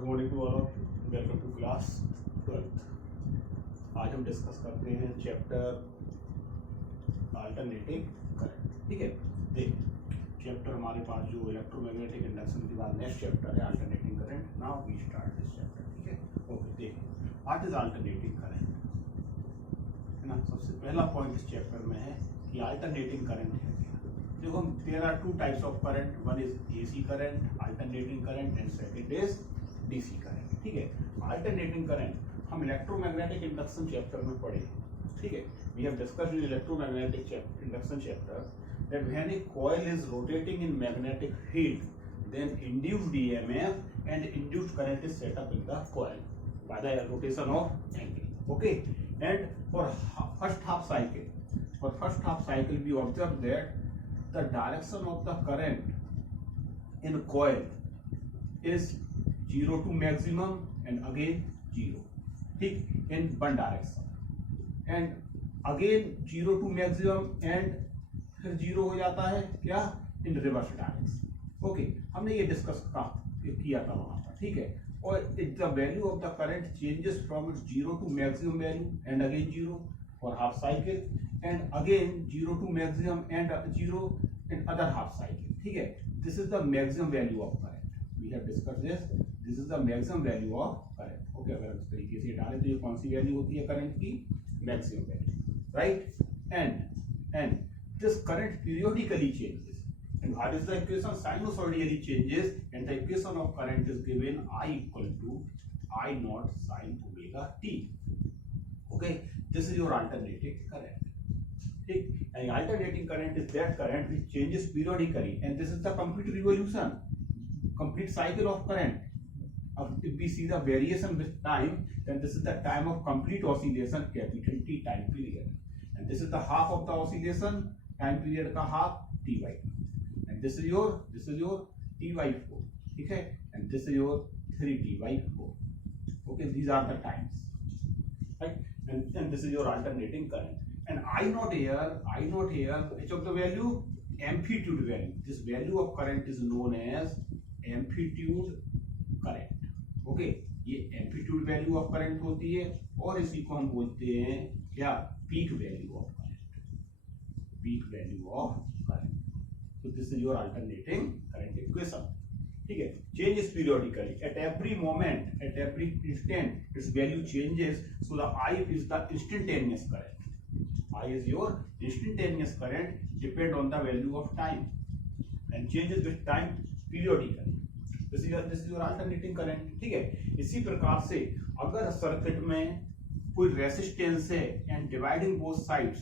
Good morning to all of you, welcome to class 12th। आज हम discuss करते हैं चैप्टर अल्टरनेटिंग करंट। ठीक है, देखिए चैप्टर हमारे पास जो इलेक्ट्रोमैग्नेटिक इंडक्शन के बाद नेक्स्ट चैप्टर है alternating current. Now we start this chapter. ठीक है, ओके। देखिए व्हाट इज अल्टरनेटिंग करंट, है ना। सबसे पहला पॉइंट इस चैप्टर में है कि अल्टरनेटिंग करंट है क्या। देखो हम there are two types of current, one is AC current, alternating current, and second is DC current. ठीक है, अल्टरनेटिंग करंट हम इलेक्ट्रोमैग्नेटिक इंडक्शन चैप्टर में पढ़े। ठीक है, we have discussed in electromagnetic induction chapter that when a coil is rotating in magnetic field, then induced EMF and induced current is set up in the coil by the rotation of angle. Okay, and for first half cycle we observe that the direction of the current in coil is 0 to maximum and again 0, ठीक, in one direction, and again 0 to maximum and फिर 0 हो जाता है क्या, इन reverse direction. Okay, हमने ये discuss किया था वहां पर। ठीक है, और the value of the current changes from its 0 to maximum value and again 0 for half cycle and again 0 to maximum and 0 in other half cycle. ठीक है, this is the maximum value of current, we have discussed this is the maximum value of current. Okay, अगर इस तरीके से डालें तो ये कौन सी वैल्यू होती है करंट की, maximum value, right. And this current periodically changes, and what is the equation, sinusoidally changes, and the equation of current is given I equal to I naught sin omega t. Okay, this is your alternating current. ठीक, and alternating current is that current which changes periodically, and this is the complete revolution, complete cycle of current. If we see the variation with time, then this is the time of complete oscillation, capital T time period, and this is the half of the oscillation, time period का half t by 2, and this is your t by 4. ठीक है, and this is your 3t by 4. Okay, these are the times, right, and this is your alternating current. And I naught here which of the value, amplitude value. This value of current is known as amplitude current. Okay, ये amplitude value of current होती है, और इसी को हम बोलते हैं क्या, peak value of current. So this is your alternating current equation. ठीक है, changes periodically at every moment, at every instant its value changes. So the I is the instantaneous current. I is your instantaneous current, depend on the value of time and changes with time periodically. This is your alternating current. ठीक है, इसी प्रकार से अगर circuit में कोई resistance है and dividing both sides,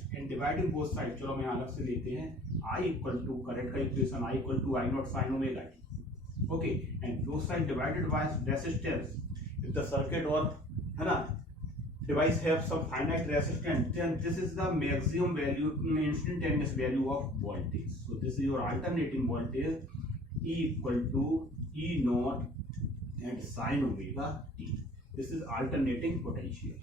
चलो हम यहाँ अलग से लेते हैं, I इक्वल टू करंट का equation I equal to I not sine omega t. Okay, and both side divided by resistance, if the circuit और, है ना, device have some finite resistance, then this is the maximum value, instantaneous value of voltage. So this is your alternating voltage, E equal to E naught and sine omega t. This is alternating potential,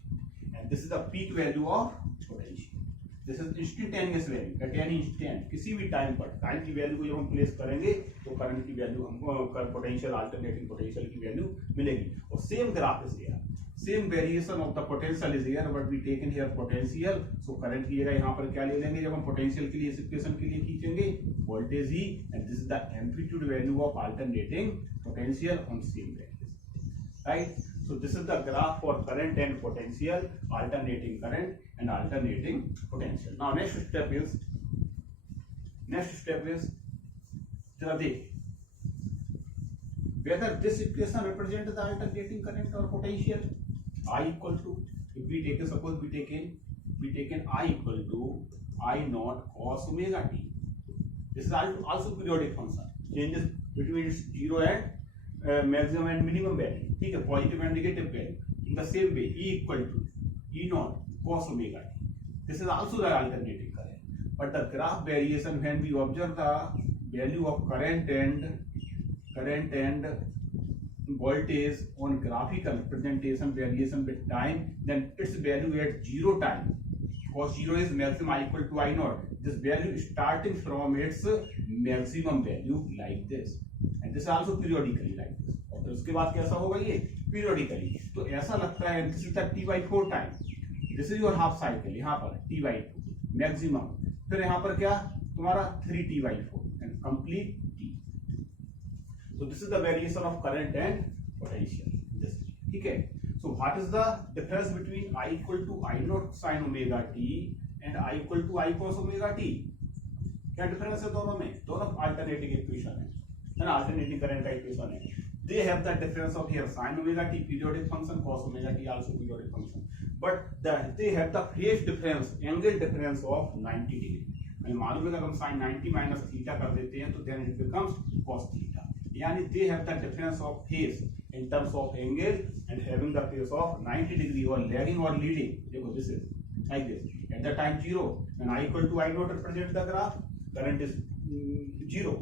and this is the peak value of potential. This is instantaneous value at any instant, किसी भी time पर, time की value को जब हम place करेंगे तो current की वैल्यू हमको, पोटेंशियल, अल्टरनेटिंग पोटेंशियल की वैल्यू मिलेगी। और same graph is here, same variation of the potential is here, but we taken here potential, so current की जगह यहाँ पर क्या ले लेंगे, जब हम पोटेंशियल के लिए इस इक्वेशन के लिए खींचेंगे voltage he, and this is the amplitude value of alternating potential on same values, right. So this is the graph for current and potential, alternating current and alternating potential. Now next step is जरा देख whether this equation represent the alternating current or potential. I equal to, if we take, suppose we taken I equal to I naught cos omega t. This is also periodic function, changes between 0 and maximum and minimum value. ठीक है, positive and negative value in the same way, E equal to E nought cos omega t. This is also the alternating current, but the graph variation when we observe the value of current and voltage on graphical representation variation with time, then its value at 0 time, cos 0 is maximum I equal to I naught, this value is starting from its maximum value like this, and this also periodically like this. फिर उसके बाद कैसा होगा ये periodically. तो ऐसा लगता है this is the t/4 time, this is your half cycle, यहाँ पर t/2 मैक्सिमम, फिर यहाँ पर क्या तुम्हारा 3t/4 and complete t। So this is the variation of current and potential. This, ठीक है। So what is the difference between I equal to I naught sin omega t and I equal to I cos omega t? क्या difference है दोनों में? दोनों alternating equation है ना, alternating current का इक्वेशन है। They have the difference of here sin omega t periodic function, cos omega t also periodic function, but they have the phase difference, angle difference of 90 degree। हमें मालूम है अगर हम sin 90 minus theta कर देते हैं तो then it becomes cos theta, यानी they have the difference of phase in terms of angle and having the phase of 90 degree or lagging or leading। देखो this is like this, at the time 0 when I equal to I naught represent the graph, current is 0,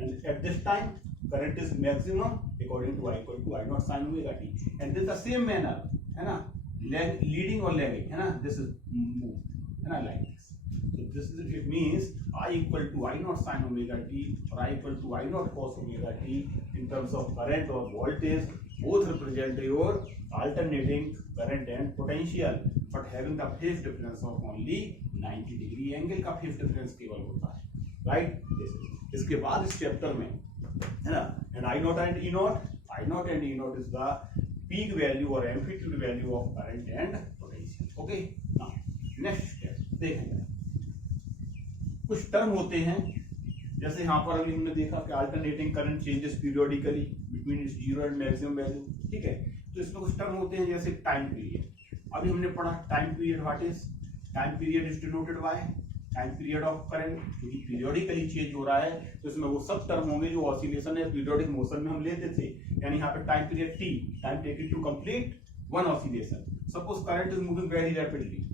and at this time current is maximum according to I equal to I naught sin omega t, and in the same manner है ना, leading or lagging है ना, this is move है ना, like this। So this is, it means I equal to I naught sin omega t or I equal to I naught cos omega t in terms of current or voltage, both represent your alternating current and potential, but having the phase difference of only 90 degree, angle का phase difference केवल होता है, right? This is, इसके बाद इस chapter में है ना, and I naught and E naught is the peak value or amplitude value of current and potential। Okay, now next step देखेंगे, कुछ टर्म होते हैं जैसे यहाँ पर अभी हमने देखा कि alternating current changes periodically between its zero and maximum value, ठीक है। तो इसमें कुछ टर्म होते हैं जैसे टाइम पीरियड। अभी हमने पढ़ा time period, what is time period is denoted by time period of current, क्योंकि पीरियोडिकली चेंज हो रहा है तो इसमें वो सब टर्म होंगे जो ऑसिलेशन या पीरियोडिक मोशन में हम लेते थे, यानी यहाँ पे time period T, time taken to complete one oscillation. Suppose current is moving very rapidly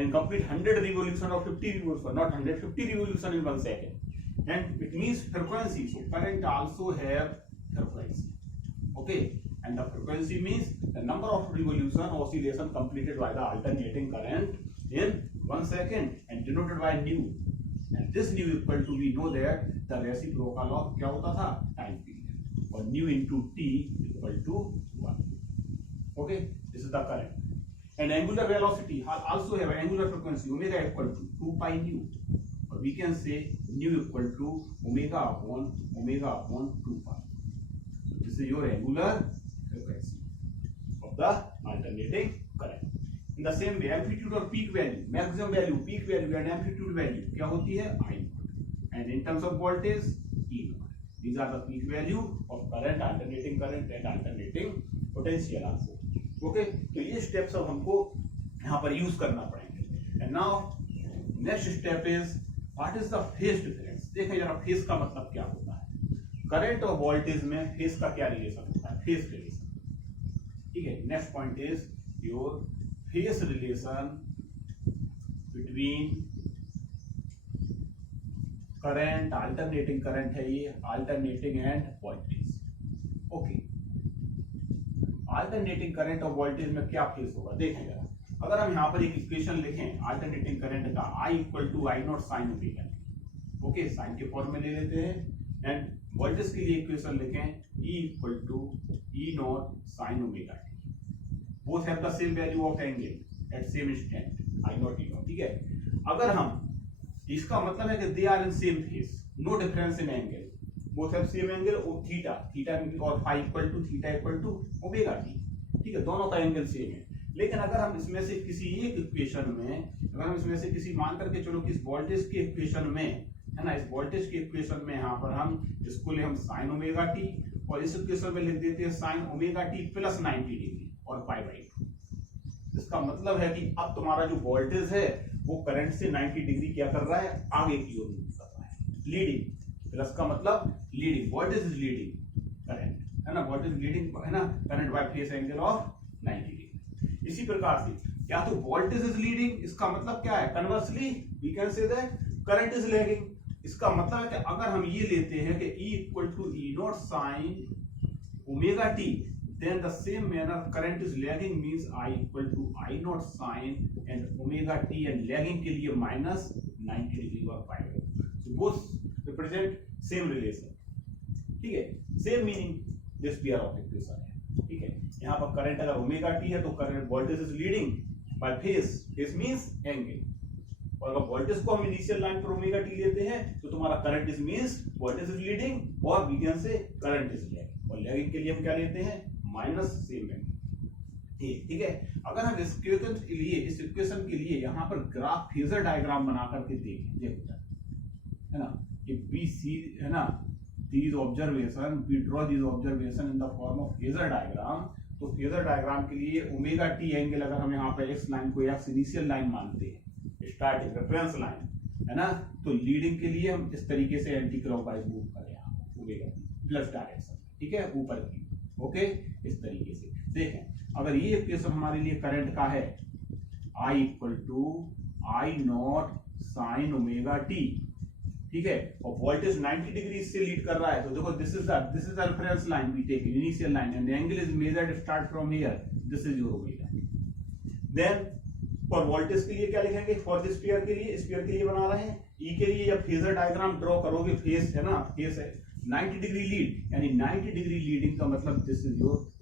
and complete 100 revolution or 50 revolution, not 100, 50 revolution in 1 second, and it means frequency. So current also have frequency, okay, and the frequency means the number of revolution oscillation completed by the alternating current in 1 second and denoted by nu, and this nu equal to, we know that the reciprocal of क्या होता था time period, और nu into t equal to 1, okay, this is the current। And angular velocity also have angular frequency omega equal to 2 pi nu, or we can say nu equal to omega upon 2 pi। So this is your angular frequency of the alternating current। In the same way amplitude or peak value, maximum value, peak value and amplitude value क्या होती है I naught, and in terms of voltage E naught। These are the peak value of current, alternating current and alternating potential also। Okay, तो ये step सब हमको यहाँ पर use करना पड़ेंगे। And now next step is what is the phase difference. देखें जरा फेज का मतलब क्या होता है। करंट और वोल्टेज में फेज का क्या रिलेशन होता है, फेज रिलेशन, ठीक है। Next point is your phase relation between current, alternating current है ये, alternating end voltage, okay. Alternating current और वोल्टेज में क्या फेज होगा देखें जरा। अगर हम यहाँ पर एक इक्वेशन लिखें अल्टरनेटिंग करंट का, I equal to I not sine omega, okay, sine के फॉर्म में ले लेते हैं। एंड वोल्टेज के लिए इक्वेशन लिखें E equal to E nought sine omega, both have the same value of angle at same instant I nought E nought, ठीक है। अगर हम, इसका मतलब है कि they are in same phase, no difference in angle, both have same angle और theta और phi equal to theta equal to omega T, ठीक है, दोनों का एंगल सेम है। लेकिन अगर हम इसमें से किसी एक इक्वेशन में, अगर हम इसमें से किसी मान करके चलो कि इस वोल्टेज के इक्वेशन में है ना, इस वोल्टेज के इक्वेशन में यहाँ पर हम इसको ले हम साइन ओमेगा टी, और इस इक्वेशन में लिख देते हैं sign omega T plus 90 degree और π/2। इसका मतलब है कि अब तुम्हारा जो वोल्टेज है वो करंट से 90 डिग्री क्या कर रहा है, आगे की ओर मूव कर रहा है, लीडिंग। प्लस का मतलब leading, voltage is leading current है ना, वोल्टेज लीडिंग है ना current by phase angle of 90 degree. इसी प्रकार से या तो वोल्टेज इज लीडिंग, इसका मतलब क्या है, conversely we can say that current is lagging. इसका मतलब है कि अगर हम ये लेते हैं कि E equal to E nought sine omega T, then the same manner current is lagging means I equal to I naught sin and omega t, and lagging के लिए minus 90 degree और π/2। So both represent same relation, ठीक है, same meaning। This pair of equation है, ठीक है। यहाँ पर करंट अगर ओमेगा टी है तो current voltage is leading by phase, phase means angle, और अगर वोल्टेज को हम इनिशियल लाइन पर ओमेगा टी लेते हैं तो तुम्हारा current is means voltage is leading और we can say current is lagging, और लैगिंग के लिए हम क्या लेते हैं माइनस सेम एंगल, ठीक है। अगर हम इस इक्वेशन के लिए यहाँ पर ग्राफ फेजर डायग्राम बना करके देखें, देखो है ना, if we see है ना these observation, we draw these observation in the form of phasor diagram, तो फेजर डायग्राम के लिए ओमेगा टी एंगल अगर हम यहाँ पर एक्स लाइन को एक्स इनिशियल लाइन मानते हैं, स्टार्टिंग रेफरेंस लाइन है ना, तो लीडिंग के लिए हम इस तरीके से एंटी क्लॉकवाइज मूव करें यहाँ ओमेगा प्लस डायरेक्शन, ठीक है, ऊपर की, ओके, इस तरीके से देखें। अगर ये इक्वेशन हमारे लिए करंट का है I equal to I not sine omega T, ठीक है, और वोल्टेज 90 डिग्री से लीड कर रहा है, तो देखो this is the reference line we take initial line and the angle is measured start from here, this is your omega. Then for voltage के लिए क्या लिखेंगे, फॉर दिस स्फीयर के लिए, स्फीयर के लिए बना रहे हैं, ई के लिए जब फेजर डायग्राम ड्रॉ करोगे, फेस है ना, फेस है 90 डिग्री लीड, यानी 90 डिग्री लीडिंग का मतलब this is your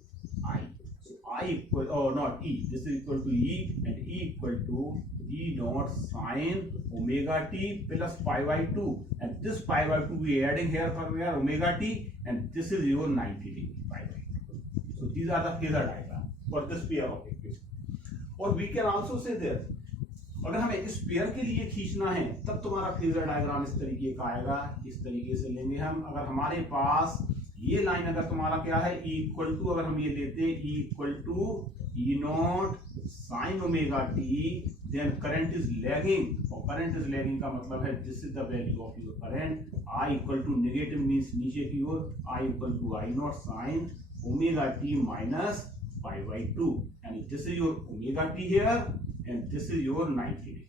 I, I equal not E, this is equal to E and E equal to E naught sin omega t plus pi by 2, and this pi by 2 we adding here from here omega t, and this is your 90 degree pi by 2. So these are the phasor diagram for this pair of equation. और we can also say that अगर हमें इस pair के लिए खींचना है तब तुम्हारा फेजर डायग्राम इस तरीके का आएगा, इस तरीके से लेंगे हम। अगर हमारे पास ये लाइन अगर तुम्हारा क्या है E इक्वल टू, अगर हम ये लेते हैं E equal to E not sine omega T, then current is lagging, और करंट इज लैगिंग का मतलब है this is the value of your current, I equal to negative means नीचे की ओर, I equal to I not sine omega T minus pi by 2, यानी this is your omega T here and this is your 90 degree,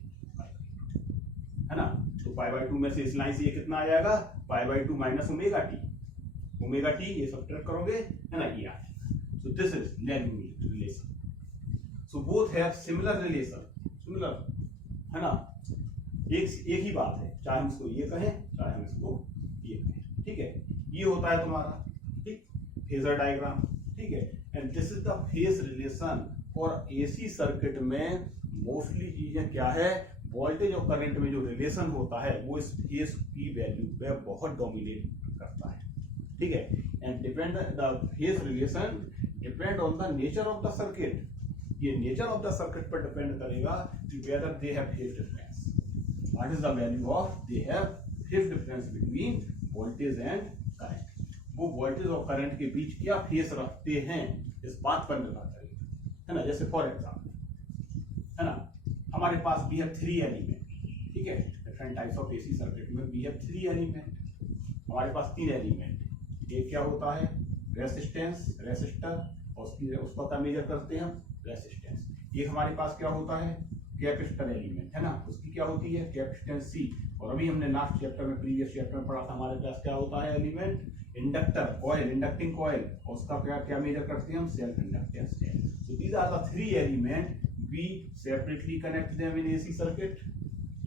है ना। तो पाई by 2 में से इस लाइन से ये कितना आ जाएगा, पाई बाई 2 माइनस ओमेगा टी, ये सब्ट्रैक्ट करोगे, है ना, ये आ जाएगा। सो this is lagging relation, so both have similar relation, similar, है ना, एक ही बात है, चाहे हम इसको ये कहें चाहे हम इसको ये कहें, ठीक है। ये होता है तुम्हारा, ठीक, फेजर डायग्राम, ठीक है, and this is the phase relation for AC circuit में। मोस्टली चीजें क्या है, वोल्टेज और करंट में जो रिलेशन होता है वो इस फेज की वैल्यू पे बहुत डोमिनेट करता है, ठीक है, and depend the phase relation depend on the nature of the circuit, ये नेचर ऑफ द सर्किट पर डिपेंड करेगा कि whether they have phase difference, what is the value of they have phase difference between voltage and current, वो voltage और current के बीच क्या phase रखते हैं इस बात पर निर्भर करेगा, है ना। जैसे फॉर एग्जाम्पल, है ना, हमारे पास वी हैव 3 एलिमेंट, ठीक है, different types of AC circuit में वी हैव 3 एलिमेंट, हमारे पास 3 एलिमेंट, एक क्या होता है रेसिस्टेंस, रेसिस्टर, और उसको क्या मेजर करते हैं हम, रेसिस्टेंस। ये हमारे पास क्या होता है कैपेसिटर एलिमेंट, है ना, उसकी क्या होती है कैपेसिटेंस सी, और अभी हमने लास्ट चैप्टर में, प्रीवियस चैप्टर में पढ़ा था, हमारे पास क्या होता है element inductor coil, inducting coil, और उसका क्या मेजर करते हैं हम, self inductance. So these are the 3 element, we separately connect them in AC circuit,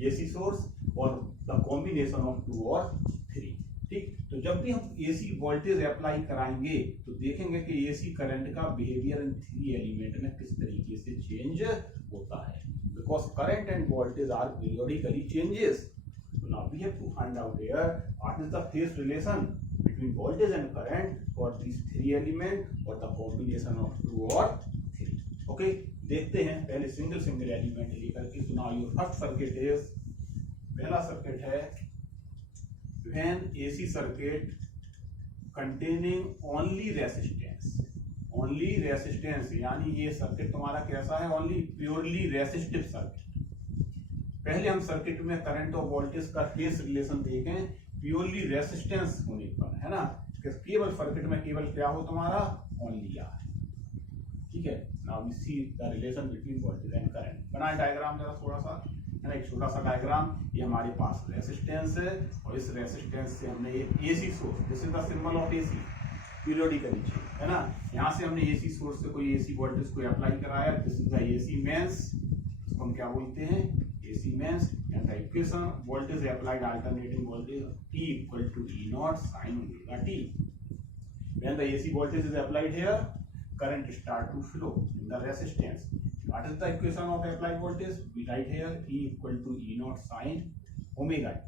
AC source, और the combination of 2 और 3, ठीक। तो जब भी हम AC वोल्टेज अप्लाई कराएंगे तो देखेंगे कि AC करंट का बिहेवियर इन 3 एलिमेंट में किस तरीके से चेंज होता है, because current and voltage are periodically changes. So now we have to find out here what is the phase relation between voltage and current for these 3 element or the combination of 2 or 3, okay। देखते हैं पहले single element लेकर के। सुना your first circuit is, पहला circuit है when AC circuit containing only resistance, यानी ये सर्किट तुम्हारा कैसा है, ओनली प्योरली रेसिस्टिव सर्किट। पहले हम सर्किट में करंट और वोल्टेज का फेज रिलेशन देखें प्योरली रेसिस्टेंस होने पर, है ना, केवल सर्किट में केवल क्या हो तुम्हारा ओनली आर, ठीक है। Now we see the relation between voltage and current. बनाए डायग्राम जरा थोड़ा सा, है ना, एक छोटा सा डायग्राम। ये हमारे पास रेसिस्टेंस है और इस रेसिस्टेंस से हमने ये AC source, this is the symbol of AC, periodically, है ना, यहाँ से हमने एसी सोर्स से कोई एसी वोल्टेज को अप्लाई कराया, this is the AC mains, इसको हम क्या बोलते हैं AC mains, and the equation voltage applied alternating voltage E equal to E nought sine omega T. when the AC voltage is applied here, current start to flow in the resistance. What is the equation of applied voltage? We write here E equal to E naught sin omega t.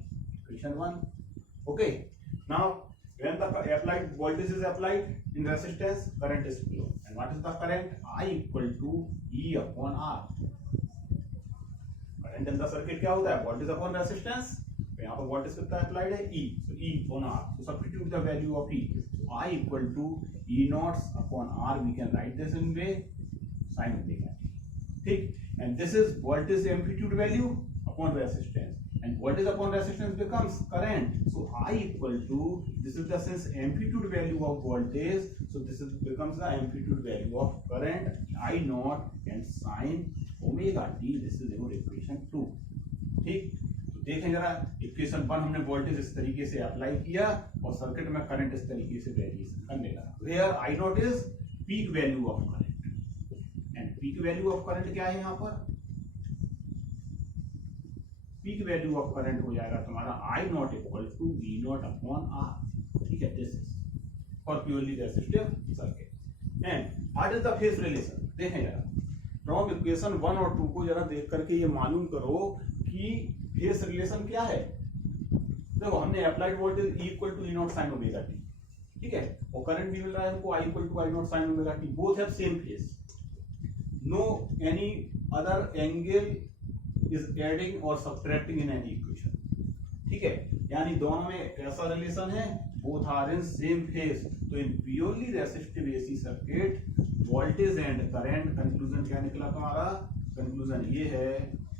Equation 1. Okay. Now when the applied voltage is applied in resistance, current is flow. And what is the current? I equal to E upon R. Current in the circuit क्या होता है? Voltage upon resistance. तो यहाँ पर voltage कितना applied है? E. So E upon R. So substitute the value of E. So I equal to E naught upon R. We can write this in way sin omega. ठीक. And this is voltage amplitude value upon resistance. And voltage upon resistance becomes current. So I equal to, this is the since amplitude value of voltage. So this is becomes the amplitude value of current I naught and sin omega T. This is your equation 2. ठीक. तो देखें जरा, equation 1 हमने voltage इस तरीके से apply किया और सर्किट में करंट इस तरीके से वेरिएशन करने लगा. Where I nought is peak value of current. And peak value of current क्या है? यहाँ पर पीक वैल्यू ऑफ करंट हो जाएगा तुम्हारा I not equal to V not upon R. ठीक है. This is for purely resistive circuit. And what is the phase relation? देखें जरा, फ्रॉम इक्वेशन 1 और 2 को जरा देख करके ये मालूम करो कि फेज रिलेशन क्या है. देखो, हमने applied voltage equal to E not sine omega T. ठीक है. और करंट भी मिल रहा है हमको I equal to I not sine omega T. Both have same phase. No any other angle is adding और सब्ट्रैक्टिंग इन एनी इक्वेशन. ठीक है. यानी दोनों में ऐसा रिलेशन है, both are in same phase. तो in purely resistive AC circuit voltage and current, conclusion क्या निकला तुम्हारा? कंक्लूजन ये है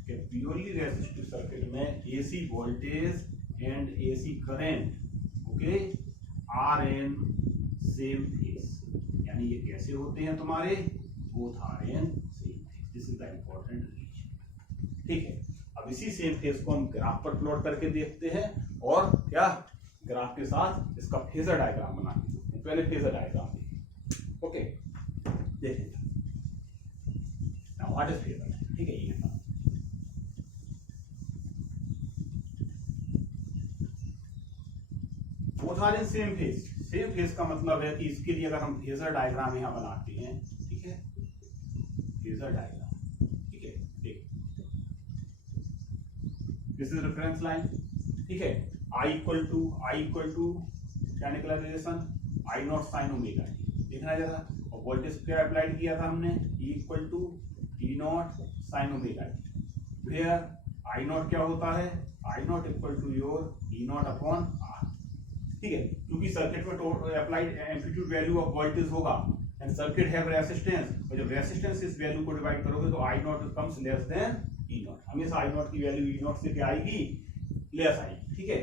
कि प्योरली रेसिस्टिव सर्किट में AC voltage and AC current okay are in same phase. यानी ये कैसे होते हैं तुम्हारे? Both are in same phase. This is the important relation. ठीक है. अब इसी सेम फेज को हम ग्राफ पर प्लॉट करके देखते हैं और क्या ग्राफ के साथ इसका फेजर डायग्राम बना के देखते हैं. पहले फेजर डायग्राम देखिए. ओके. देखिए नाउ व्हाट इज फेजर. ठीक है. ये both are in same phase. Same phase का मतलब है कि इसके लिए अगर हम फेजर डायग्राम यहां बनाते हैं. ठीक है. Phasor diagram. ठीक है. देखिए, दिस इज रेफरेंस लाइन. ठीक है. आई इक्वल टू क्या निकला relation? I not sine omega T. देखना जरा. और वोल्टेज क्या अप्लाइड किया था हमने? E equal to E not sine omega T. Where I not क्या होता है? I not equal to your E not upon R. ठीक है. क्योंकि सर्किट में applied amplitude value of voltage होगा एंड सर्किट हैव रेजिस्टेंस. और जब रेजिस्टेंस इस वैल्यू को डिवाइड करोगे तो I not comes less than E not. हमेशा आई नॉट की वैल्यू ई नॉट से क्या आएगी? लेस आएगी. ठीक है.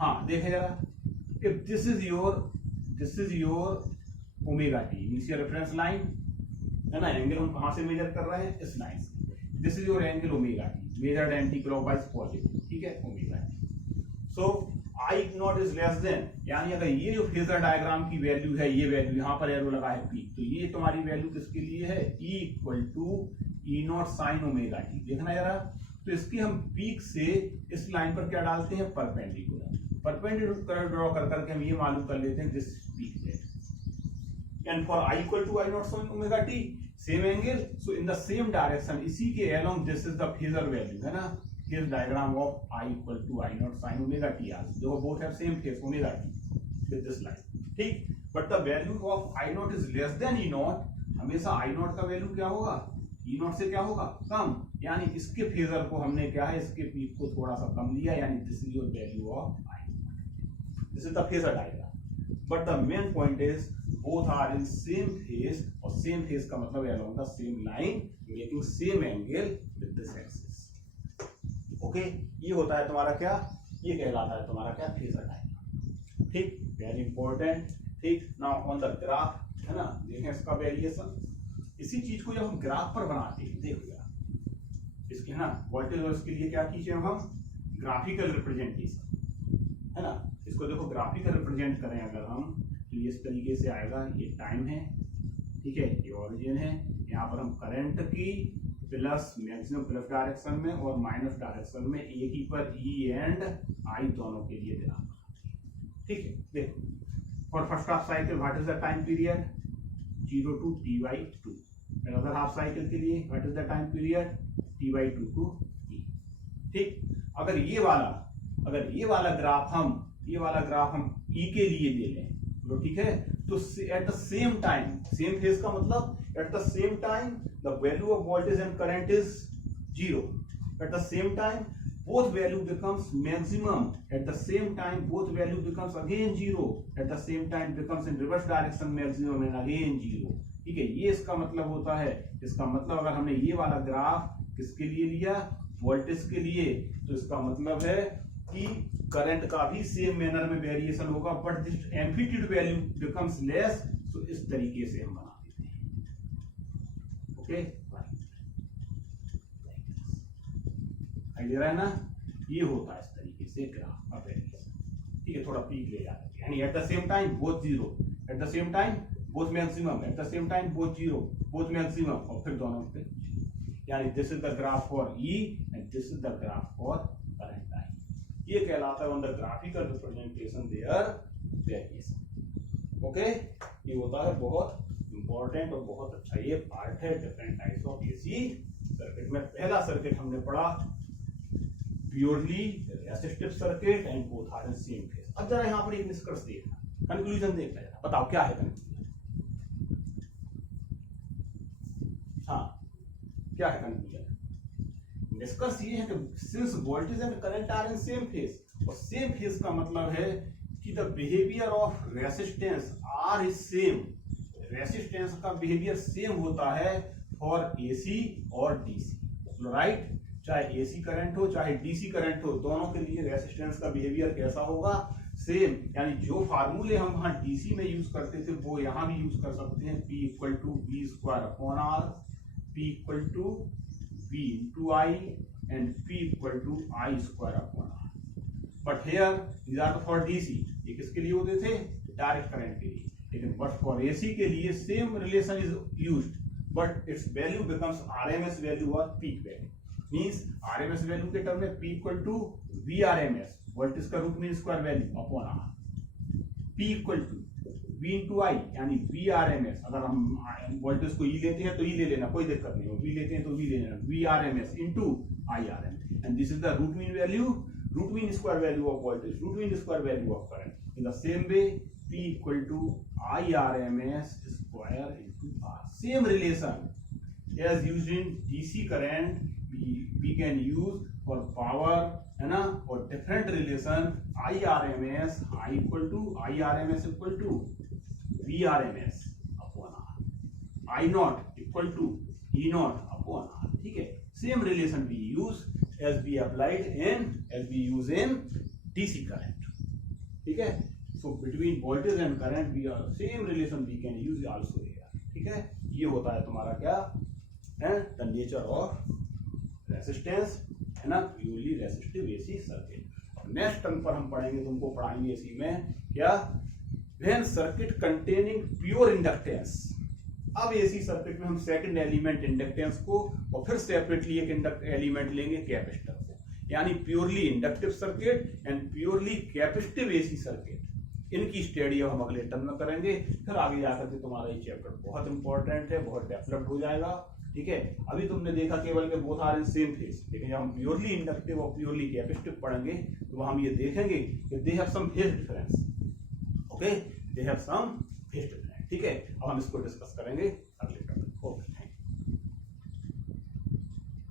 हाँ, देखें जरा. If this is your omega T means your reference line है ना. एंगल हम कहां से मेजर कर रहे हैं? इस लाइन से. This is your angle omega T measured anti clockwise positive. ठीक है. Omega T. So I nought is less than, यानी अगर ये जो फेजर डायग्राम की वैल्यू है, ये वैल्यू यहां पर एरो लगा है पी, तो ये तुम्हारी वैल्यू किसके लिए है? E equal to E not sine omega T. देखना जरा. तो इसकी हम पीक से इस लाइन पर क्या डालते हैं? परपेंडिकुलर. परपेंडिकुलर ड्रॉ कर करके हम ये मालूम कर लेते हैं दिस पीक है. And for I equal to I naught sin omega t, same angle. So in the same direction, इसी के along this is the phasor value है ना. Phase diagram of I equal to I naught sin omega t. देखो both have same phase omega t with this line. ठीक. But the value of I naught is less than E naught. हमेशा I naught का value क्या होगा? E naught से क्या होगा? कम. यानी इसके फेजर को हमने क्या है? इसके पीक को थोड़ा सा कम लिया. यानी this is your value of I naught. This is the phasor diagram. But the main point is both are in same phase, और same phase का मतलब है along the same line making same angle with this axis. Okay, ये होता है तुम्हारा क्या? ये कहलाता है तुम्हारा क्या? Phasor diagram. ठीक. Very important. ठीक. नाउ ऑन द ग्राफ है ना. देखें इसका वेरिएशन. इसी चीज को जब हम ग्राफ पर बनाते हैं, देखो यार, इसके ना वोल्टेज और इसके लिए क्या कीजिए हम? ग्राफिकल रिप्रेजेंटेशन है ना. इसको देखो ग्राफिकल रिप्रेजेंट करें अगर हम, तो ये इस तरीके से आएगा. ये टाइम है. ठीक है. ये ओरिजिन है. यहाँ पर हम करंट की प्लस मैक्सिमम प्लस डायरेक्शन में और माइनस डायरेक्शन में एक ही पर E एंड I दोनों के लिए ग्राफ. ठीक है. देखो For first half cycle, what is the time period? 0 to t/2. Another half cycle के लिए what is the time period? t/2 to e. ठीक, अगर ये वाला ग्राफ हम e के लिए ले लें, तो ठीक है, तो eight the same time, same phase का मतलब eight the same time the value of voltage and current is 0. At the same time, both value becomes maximum. At the same time, both value becomes again 0. At the same time, becomes in reverse direction maximum and again 0. ठीक है, ये इसका मतलब होता है. इसका मतलब अगर हमने ये वाला ग्राफ किसके लिए लिया, वोल्टेज के लिए, तो इसका मतलब है कि करंट का भी सेम मैनर में वेरिएशन होगा, but this amplitude value becomes less. तो इस तरीके से हम बना देते हैं. ओके, दे रहा है ना, ये होता है इस तरीके से ग्राफ का वेरिएशन. ठीक है, थोड़ा पीक ले जाते हैं, यानी at the same time both 0, at the same time both maximum, at the same time both 0, both maximum, और फिर दोनों पे, यानी this is the graph for E and this is the graph for current I. ये कहलाता है on the graphical representation their variation. Okay, ये होता है बहुत इंपॉर्टेंट और बहुत अच्छा ये पार्ट है different types of AC circuit में. पहला सर्किट हमने पढ़ा purely resistive circuit and both are in same phase. अब जरा यहां पर एक निष्कर्ष देखना, कंक्लूजन देखना है. बताओ क्या है कंक्लूजन? हाँ, क्या है कंक्लूजन? निष्कर्ष ये है कि since voltage and current are in same phase, और सेम फेज का मतलब है कि the behaviour of resistance R is same. Resistance का बिहेवियर सेम होता है फॉर एसी और डीसी. राइट, चाहे एसी करंट हो चाहे डीसी करंट हो, दोनों के लिए रेसिस्टेंस का बिहेवियर कैसा होगा? सेम. यानी जो फार्मूले हम वहां डीसी में यूज करते थे वो यहां भी यूज कर सकते हैं. P equal to V square upon R, P equal to V into I and P equal to I square upon R. But here these are for DC. ये किसके लिए होते थे? डायरेक्ट करंट के लिए. लेकिन बट फॉर एसी के लिए same relation is used, but its value becomes RMS value और peak value. Means RMS value के टर्म में P equal to V RMS, voltage का root mean square value upon R. P equal to V into I, यानी V RMS. अगर हम voltage को E लेते हैं तो E ले लेना, कोई दिक्कत नहीं. V लेते हैं तो V ले लेना, V RMS into I RMS. And this is the root mean value, root mean square value of voltage, root mean square value of current. In the same way P equal to I RMS square into R. Same relation as used in DC current we can use for power, है ना, और different relation IRMS I equal to IRMS equal to VRMS upon R, I naught equal to E naught upon R. ठीक है, same relation we use as we use in DC current. ठीक है, so between voltage and current we are same relation we can use also here. ठीक है, ये होता है तुम्हारा क्या है, द नेचर ऑफ रेसिस्टेंस, है ना, purely resistive AC circuit. Next term पर हम पढ़ेंगे, तुमको पढ़ाएंगे इसी में क्या, when circuit containing pure inductance. अब एसी सर्किट में हम सेकंड एलिमेंट इंडक्टेंस को और फिर सेपरेटली एक एलिमेंट लेंगे कैपेसिटर को. यानी purely inductive circuit and purely capacitive AC circuit, इनकी स्टडी हम अगले टर्म में करेंगे. फिर आगे जाकर के तुम्हारा ये चैप्टर बहुत इंपॉर्टेंट है, बहुत डेवलप्ड हो जाएगा. ठीक है, अभी तुमने देखा केवल के both are in same phase, लेकिन जब हम प्योरली इंडक्टिव और प्योरली कैपेसिटिव पढ़ेंगे तो हम ये देखेंगे कि they have some phase difference. Okay, they have some phase difference. ठीक है, अब हम इसको डिस्कस करेंगे अगले